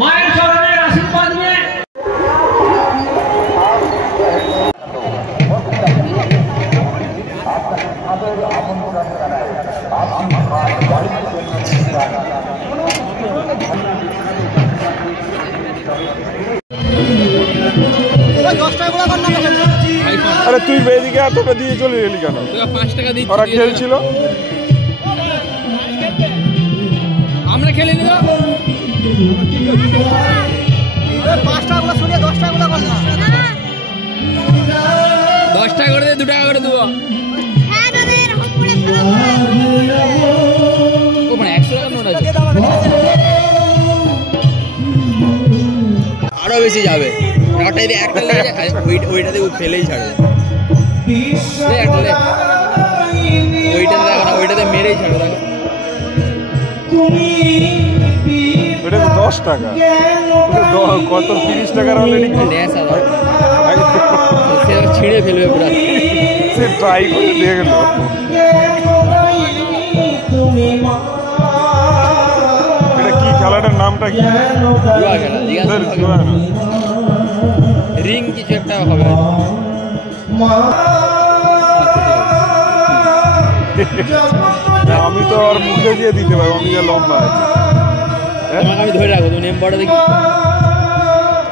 মায়ের চরণের আশীর্বাদ নিয়ে আরে তুই বেদিকে এতটা দিয়ে চলে গেলি কেন? 5 টাকা দিচ্ছি, ওরা খেলছিল, আমরা খেলে নিব। 5 টাকা গুলো সরিয়ে 10 টাকা গুলো কর না। 10 টাকা করে 2 টাকা করে দেবো। হ্যাঁ দাদা এরকম করে ও মানে 100 টাকা নোট আছে, আরো বেশি যাবে। ওটাই দিয়ে একটা লেগে যায়, ওইটাতে ও ফেলেই ছাড়বে। ওইটাতে মেরেই ছাড়বে। ওটা তো 10 টাকা, কত 30 টাকার অলরেডি ছিঁড়ে ফেলবে পুরো। সে ট্রাই করে দিয়ে গেল। এটা কি খেলাটার নামটা কি? রিং কিছু একটা হবে। আমি তো আর মুখে দিয়ে দিতে পারবো, আমি যা লম্বা আছি। আমি ধরে রাখবো, তুমি নেম বড় দেখি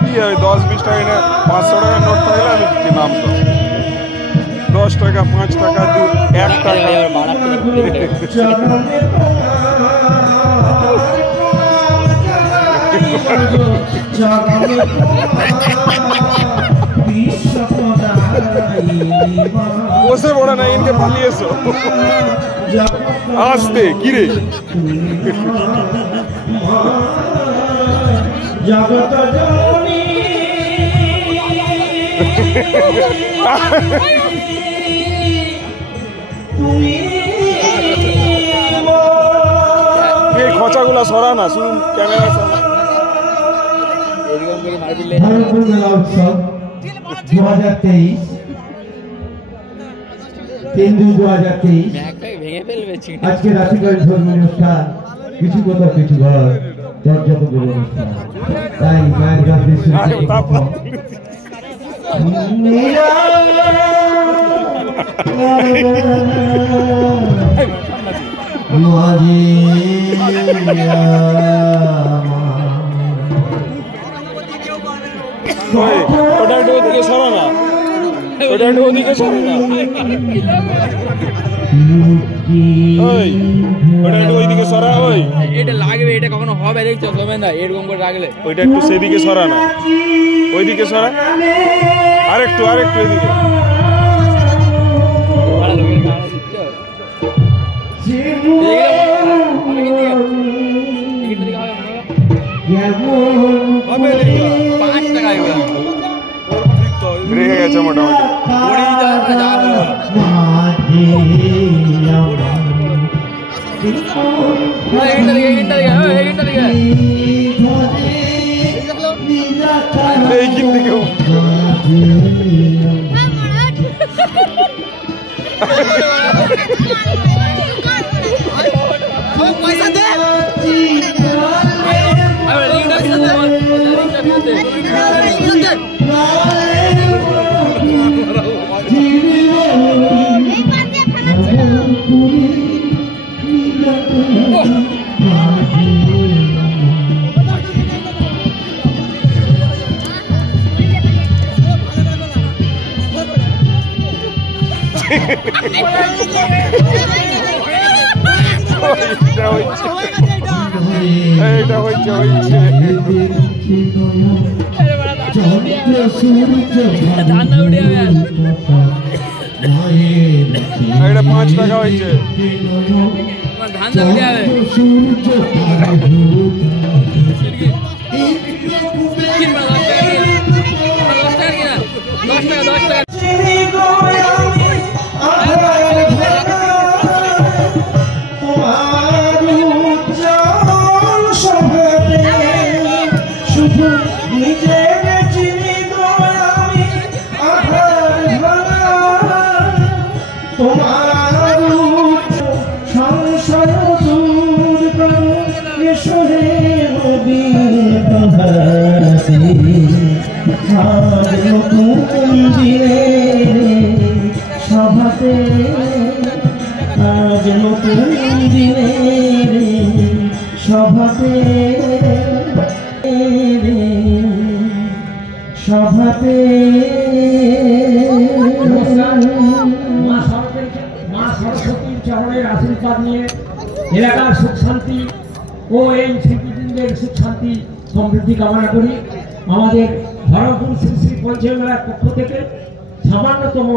কি হবে? 10-20 টাকা না 500 টাকার নোট থাকলে আমি নামতাম। 10 টাকা, 5 টাকা, 1 টাকা। বসে পড়ে না, ইনকে পালিয়েছো আসতে কিরে। জগত জননী তুমি এই খোঁচাগুলা সরা না, শুধু ক্যামেরা সরা। এরকম করে মারপিলে ভারতপুর মেলা উৎসব 2023 3/2/2023 ভেঙে ফেলবে। আজকে রাশিগঞ্জ ধর্মীয় অনুষ্ঠান, কিছু কথা কিছু ঘর জর্জত করে অনুষ্ঠান। তাই মায়ের গান বেশি ওটা একটু ওদিকে সরা না, ওটা একটু ওদিকে সরা না। ওই ওটা একটু ওইদিকে সরা। ওই এটা লাগবে, এটা কখনো হবে দেখছো সোমেন দা? এরকম করে রাখলে ওইটা একটু সেদিকে সরা না, ওইদিকে সরা। আরেকটু এদিকে। রেগে গেছে পয়সা দে। এইটা হচ্ছে এটা 5 টাকা হয়েছে। ধান্দা উঠে যাবে। তোমার তোমার সংশয় দূর করো এসো হে নবী প্রভাতে আজ নতুন দিনে সভাতে আজ নতুন দিনে সভাতে সভাতে মা সরস্বতীর চরণের আশীর্বাদ নিয়ে এলাকার সুখ শান্তি ও এই শিল্পীবৃন্দের সুখ শান্তি সমৃদ্ধি কামনা করি। আমাদের ধরমপুর শ্রী শ্রী পঞ্চমেলার পক্ষ থেকে সামান্যতম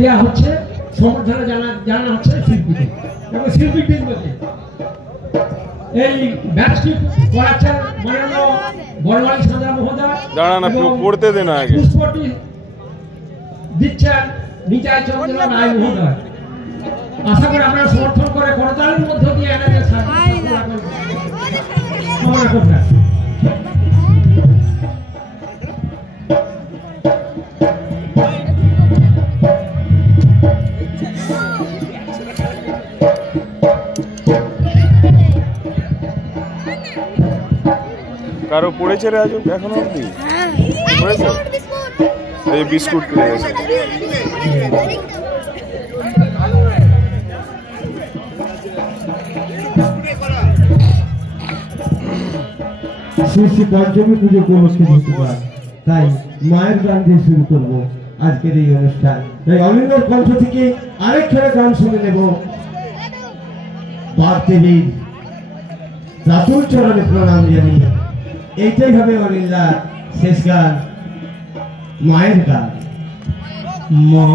দেওয়া হচ্ছে, সমর্থনা জানা হচ্ছে শিল্পীকে এবং শিল্পীবৃন্দকে। এই ব্যাচটি করাচ্ছেন মাননীয় বড়বাড়ি সাঁতরা মহোদয়, দাঁড়ান আপনি পড়তে দেন আগে। পুষ্পটি দিচ্ছেন নিতাই চন্দ্র রায় মহোদয়। আশা করি আপনারা সমর্থন করে করতালির মধ্য দিয়ে এনাদের কামনা করবেন। কারো পড়েছে রে আজ এখনো অব্দি? পড়েছে? এই বিস্কুট পেয়ে গেছে। শ্রী শ্রী পঞ্চমী পুজো উপলক্ষে বৃহস্পতিবার, তাই মায়ের গান দিয়ে শুরু করবো আজকের এই অনুষ্ঠান। তাই অনিন্দর কণ্ঠ থেকে আরেকখানে গান শুনে নেব। বাগদেবীর রাতুল চরণে প্রণাম জানিয়ে এইটাই হবে অনিন্দা শেষ গান, মায়ের গান। মা